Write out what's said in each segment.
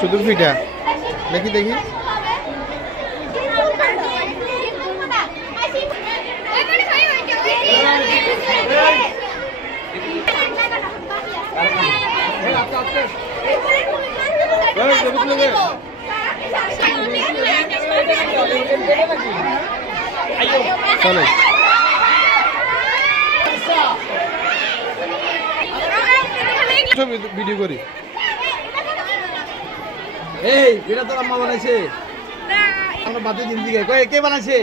শুধু পিঠা দেখি দেখি চলে ভিডিও করি এই এটা তোর আম্মা বানাইছে আমরা বাতি দিন দিকে কই কে বানাইছে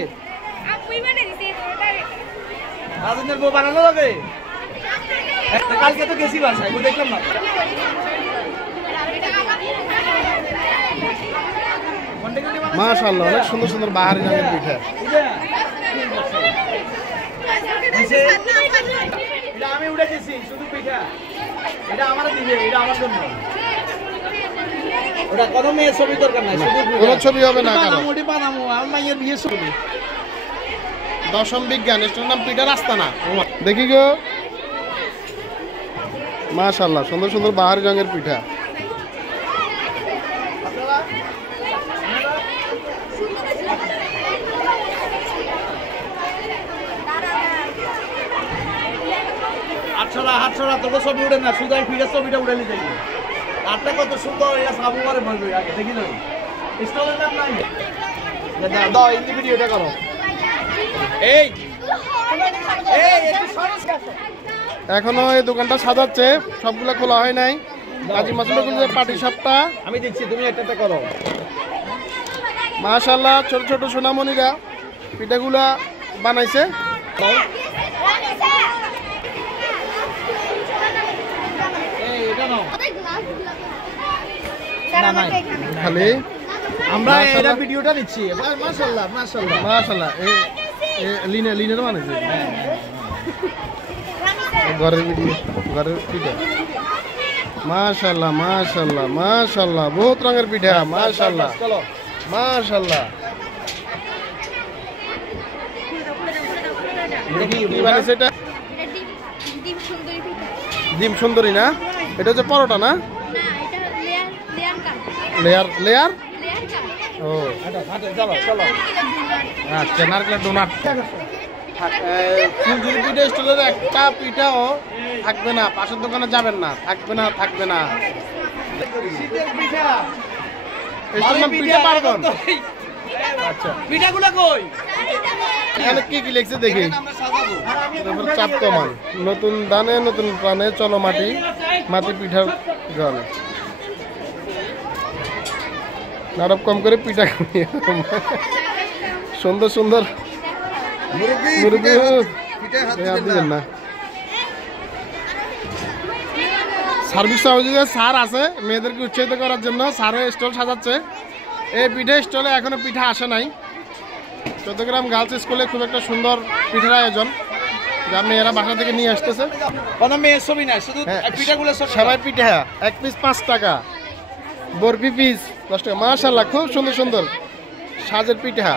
আপুই বানাইছে রাজেন্দ্র বউ বানানো যাবে কালকে তো গেছি বাসায় আমি দেখলাম না মাশাআল্লাহ অনেক সুন্দর সুন্দর বাহারি রঙের পিঠা এটা আমি উড়ে গেছি শুধু পিঠা এটা আমার দিবে এটা আমার জন্য ওটা কোনো মেয়ের ছবি দরকার নাই শুধু কোনো ছবি হবে না কারণ ওটি বানামু আমার মায়ের বিয়ে ছবি দশম বিজ্ঞান এটার নাম পিঠা রাস্তা না দেখি গো মাশাআল্লাহ সুন্দর সুন্দর বাহারি রঙের পিঠা হাতছড়া তোর ছবি উঠে না শুধু পিঠার ছবিটা উড়ে নিয়ে যাই আটটা কত সুন্দর এটা সাবু মারে বলবে আগে দেখি না স্টলের নাম নাই দাও এই ভিডিওটা করো এই এখনো এই দোকানটা সাজাচ্ছে সবগুলো খোলা হয় নাই কাজী মাসুদুল পাটি সপ্তা আমি দিচ্ছি তুমি একটা করো মাশাআল্লাহ ছোট ছোট সোনামণিরা পিঠাগুলা বানাইছে খালি আমরা এটা ভিডিওটা দিচ্ছি মাশাআল্লাহ মাশাআল্লাহ মাশাআল্লাহ লিনের বানাইছে ঘরের ভিডিও ঘরের পিঠা মাশাআল্লাহ মাশাআল্লাহ মাশাআল্লাহ বহুত রঙের পিঠা মাশাআল্লাহ মাশাআল্লাহ কি বানাইছে এটা ডিম সুন্দরী না এটা হচ্ছে পরোটা না লেয়ার লেয়ার ও আচ্ছা নারকেলের ডোনাট ফুলঝুরি পিঠা স্টলের একটা পিঠাও থাকবে না পাশের দোকানে যাবেন না থাকবে না থাকবে না পিঠা পারবেন আচ্ছা পিঠাগুলো কই এখানে কি কি লিখছে দেখি চাপ কমান নতুন দানে নতুন প্রাণে চলো মাটি মাটি পিঠার জলে আরব কম করে পিঠা খাবি সুন্দর সুন্দর মুরগি দিবেন না সার্ভিস হাউসে স্যার আছে মেয়েদেরকে উৎসাহিত করার জন্য স্যারও স্টল সাজাচ্ছে এই পিঠা স্টলে এখনো পিঠা আসে নাই চট্টগ্রাম গার্লস স্কুলে খুব একটা সুন্দর পিঠার আয়োজন যা মেয়েরা বাসা থেকে নিয়ে আসতেছে কোনো মেয়ের ছবি না শুধু পিঠাগুলো সবাই পিঠা এক পিস 5 টাকা বরফি পিস 10 টাকা মাশাআল্লাহ খুব সুন্দর সুন্দর সাজের পিঠা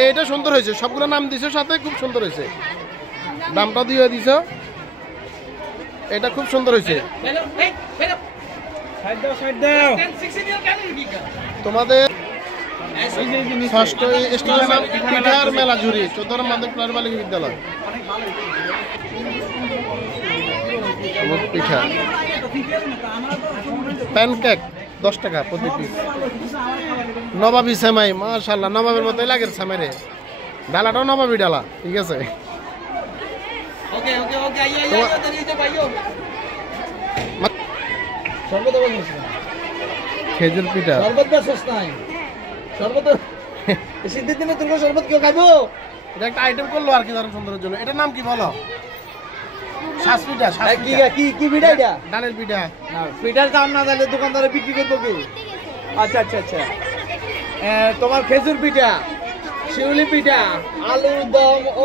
এইটা সুন্দর হয়েছে সবগুলো নাম দিছো সাথে খুব সুন্দর হয়েছে দামটা দিয়ে দিছো এটা খুব সুন্দর হয়েছে তোমাদের ষষ্ঠ স্টলের নাম পিঠার মেলা ঝুরি 14 মাধ্যমিক প্রাথমিক বিদ্যালয় পিঠা প্যানকেক 10 টাকা প্রতি পিস নবাবী সেমাই মাশাআল্লাহ নবাবের মতোই লাগে সেমাই রে ডালাটাও নবাবী ডালা ঠিক আছে ওকে ওকে ওকে আইয়া দিতে ভাইও শরবত বানাইছ খেজুর পিঠা শরবত বাসস নাই শরবত শীতের দিনে তোর শরবত কেউ খাইবো এটা একটা আইটেম করলো আর কি ধরুন সুন্দরের জন্য এটার নাম কি বলো শ্বাস পিঠা কি কি পিঠা এটা ডালের পিঠা না পিঠার দাম না জানলে দোকানদারে বিক্রি করবো কি আচ্ছা আচ্ছা আচ্ছা তোমার খেজুর পিঠা শিউলি পিঠা আলুর দম ও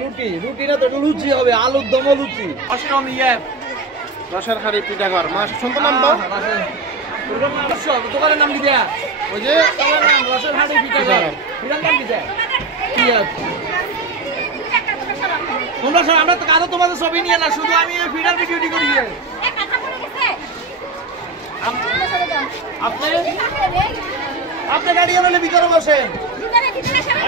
রুটি রুটি না তো লুচি হবে আলুর দম ও লুচি অষ্টম ইয়ে রসের হাড়ি পিঠা ঘর মা শুনতো নাম তো দোকানের নাম দিবে ওই যে রসের হাড়ি পিঠা ঘর পিঠার নাম দিবে তোমরা সব আমরা তো কারো তোমাদের ছবি নিয়ে না শুধু আমি পিঠার ভিডিওটি করি হলে ভিতরে বসেন,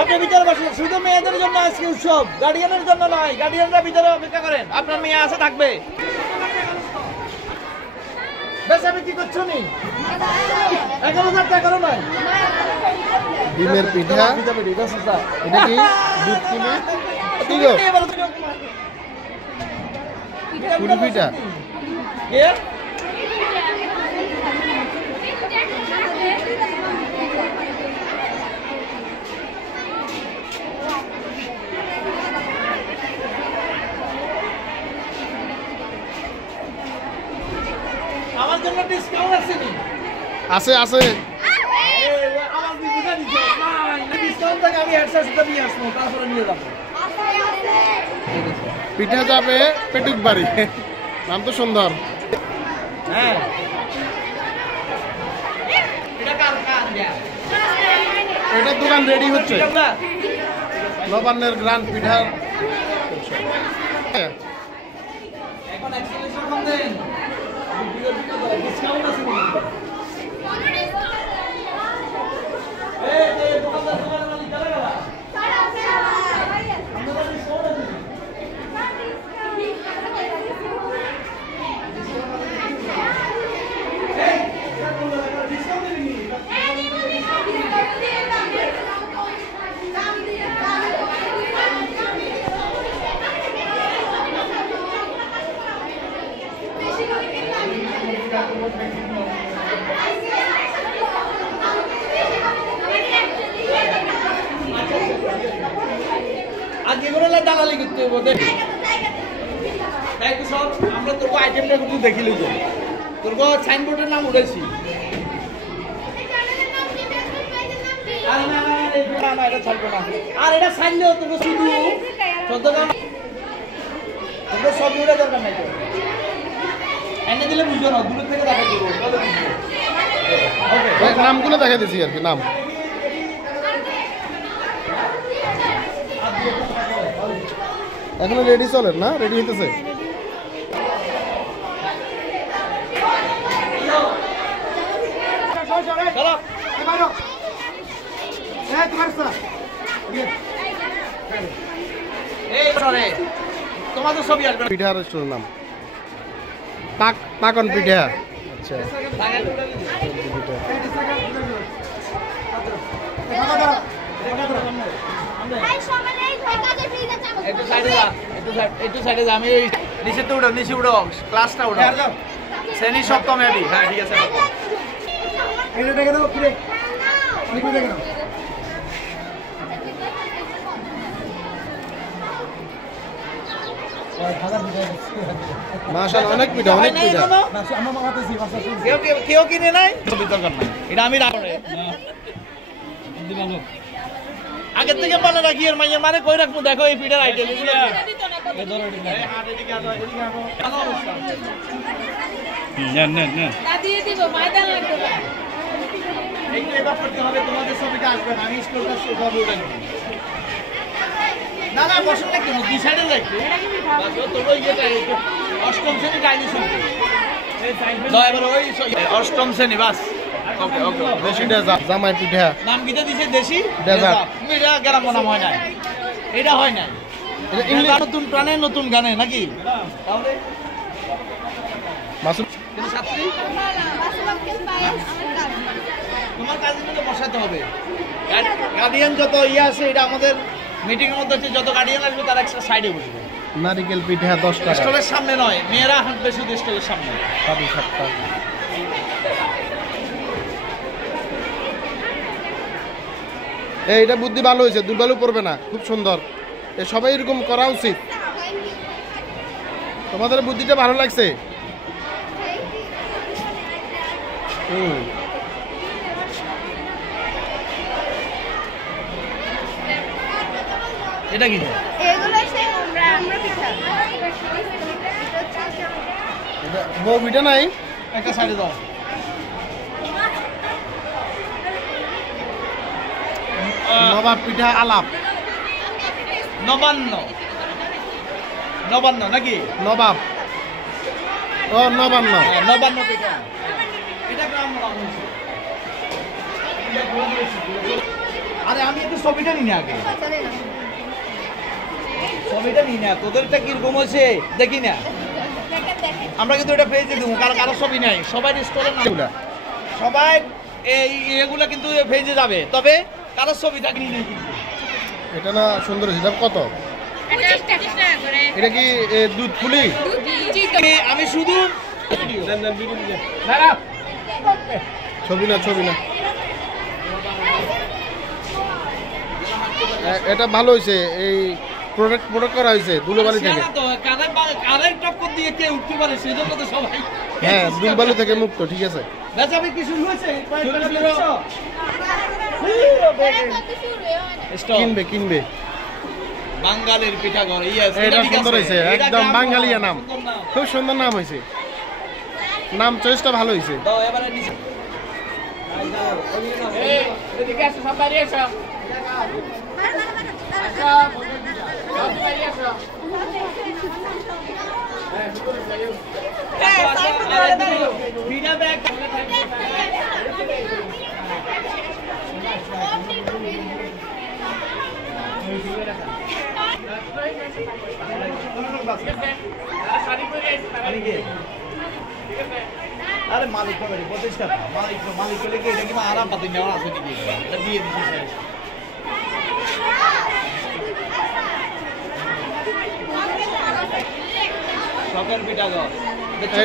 আপনি ভিতরে বসেন। শুধু মেয়েদের জন্য আজকে উৎসব, গার্ডিয়ানের জন্য নয়। গার্ডিয়ানরা ভিতরে অপেক্ষা করেন, আপনার মেয়ে আছে থাকবে। বেশ, আমি কি করছো নি 11,000 টাকা নয় ডিমের পিঠা, এটা কি দুধ চিনি, কি গো পুরি পিঠা। আমার জন্য ডিসকাউন্ট আছে নি? আছে আছে, আমার বুঝা দিছে না, ডিসকাউন্ট থেকে আমি হেডসেট নিয়ে আসবো, তারপরে নিয়ে যাবো। পিঠা যাবে পেটুক বাড়ি, নাম তো সুন্দর। হ্যাঁ, এটা কার কার দেয়া? এটা দোকান রেডি হচ্ছে, আমরা নবান্নের গ্রান্ড পিঠার। এখন এক্সেলেশন কম দেন, ডিসকাউন্ট আছে নি? এই দোকানদার দোকানের মালিক চলে গেল। আজকে করে দালালি করতে হবে, দেখ তাই তো সব আমরা তোর আইটেমটা কিন্তু দেখিলি যে তোর সাইনবোর্ডের নাম উঠেছি। আর না না না, এটা ছাড়বো না। আর এটা ছাড়লেও তোর শুধু 14 টাকা, তোর সব উড়ে দরকার নাই। তো এনে দিলে বুঝো না, দূর থেকে দেখা দেবো। নামগুলো দেখা দিচ্ছি আর কি, নাম এখনো রেডি চলেন না, রেডি হইতেছে। তোমাদের ছবি আসবে পিঠা রেস্টুরেন্ট নাম পাকন পিঠা। আচ্ছা, একটু সাইডে যা, একটু সাইডে যা। আমি ওই নিচেতে উঠো, নিচে উঠো, ক্লাসটা উঠো। শ্রেণী সপ্তম এবি। হ্যাঁ ঠিক আছে। মাশাআল্লাহ, অনেক পিঠা, অনেক পিঠা। কেউ কিনে নাই, দরকার নাই। এটা আমি রাখবো, আগের থেকে বলে রাখি। আর মাইয়া মানে কই রাখবো, দেখো এই পিঠার আইটেম এগুলো। না না, বসুন না, কেন দুই সাইডে যাইতো। অষ্টম শ্রেণী গাইনি শুনতে, অষ্টম শ্রেণী বাস। ওকে ওকে, দেশিটা জামাই পিঠা। নাম কিটা দিছে দেশি ডেজার্ট। এটা গেলাম নাম হয় না, এটা হয় না। ইংলিশ নতুন প্রাণে নতুন গানে নাকি? তাহলে মাসুদ কিন্তু ছাত্রী তোমার কাজে কিন্তু বসাতে হবে। গার্ডিয়ান যত ইয়ে আছে, এটা আমাদের মিটিং এর মধ্যে হচ্ছে, যত গার্ডিয়ান আসবে তার একটা সাইডে বসবে। নারিকেল পিঠা 10 টাকা, স্টলের সামনে নয়, মেয়েরা হাঁটবে শুধু স্টলের সামনে। 7 টাকা। এইটা বুদ্ধি ভালো হয়েছে, দুর্বলও পড়বে না, খুব সুন্দর। এ সবাই এরকম করা উচিত। তোমাদের বুদ্ধিটা ভালো লাগছে। এটা কি? বউ পিঠা নাই, একটা সাইডে দাও। নবাব পিঠা আলাপ, নবান্ন, নবান্ন নাকি? নবাব, ও নবান্ন। নবান্ন পিঠা, এটা গ্রাম বলা হয়েছে। আরে আমি একটু ছবিটা নিই না আগে, ছবিটা নিই না, তোদেরটা কিরকম হয়েছে দেখি না। আমরা কিন্তু এটা পেজে দেবো, কারো কারো ছবি নাই, সবাই স্টোরের নাম, সবাই এই এগুলা কিন্তু পেজে যাবে, তবে কারো ছবি থাকলে নেই কিন্তু। এটা না সুন্দর হয়েছে, দাম কত? এটা কি দুধ ফুলি? আমি শুধু ছবি না, ছবি না। এটা ভালো হয়েছে, এই প্রোডাক্ট করা হয়েছে ধুলোবালি থেকে। কারের টক্কর দিয়ে কে উঠতে পারে সেজন্য তো সবাই। হ্যাঁ, ধুলোবালি থেকে মুক্ত, ঠিক আছে। বেচাবি কি শুরু হয়েছে? কিনবে কিনবে। বাঙালির পিঠাঘর, এটা সুন্দর হয়েছে, একদম বাঙালিয়া নাম, খুব সুন্দর নাম হয়েছে, নাম চয়েসটা ভালো হয়েছে। দাও এবারে নিচে। এদিকে আসো, সব বাইরে আসো। বিনা ব্যাগ আরে মালিক হবে প্রতিষ্ঠা, মালিক হলে কি এটা কি আরাম পাতি নেওয়া আছে নাকি? এটা দিয়ে দিচ্ছি শেষ। সকাল পিঠা গো,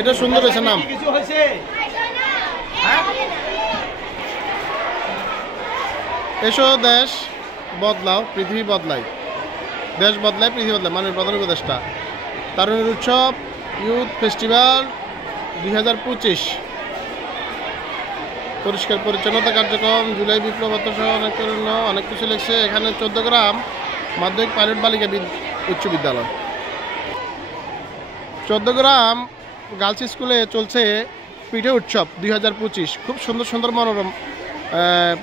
এটা সুন্দর হয়েছে নাম। কিছু হয়েছে? হ্যাঁ, এসো দেশ বদলাও, পৃথিবী বদলাই, দেশ বদলায় পৃথিবী বদলায়, মাননীয় প্রধান উপদেষ্টা। তারুণের উৎসব ইউথ ফেস্টিভ্যাল 2025, পরিষ্কার পরিচ্ছন্নতা কার্যক্রম, জুলাই বিপ্লব সহ অনেক কিছু লিখছে এখানে। 14 গ্রাম মাধ্যমিক পাইলট বালিকা উচ্চ বিদ্যালয়, 14 গ্রাম গার্লস স্কুলে চলছে পিঠে উৎসব 2025। খুব সুন্দর সুন্দর মনোরম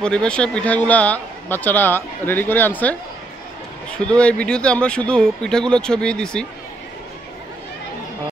পরিবেশে পিঠাগুলা বাচ্চারা রেডি করে আনছে। শুধু এই ভিডিওতে আমরা শুধু পিঠাগুলোর ছবি দিছি।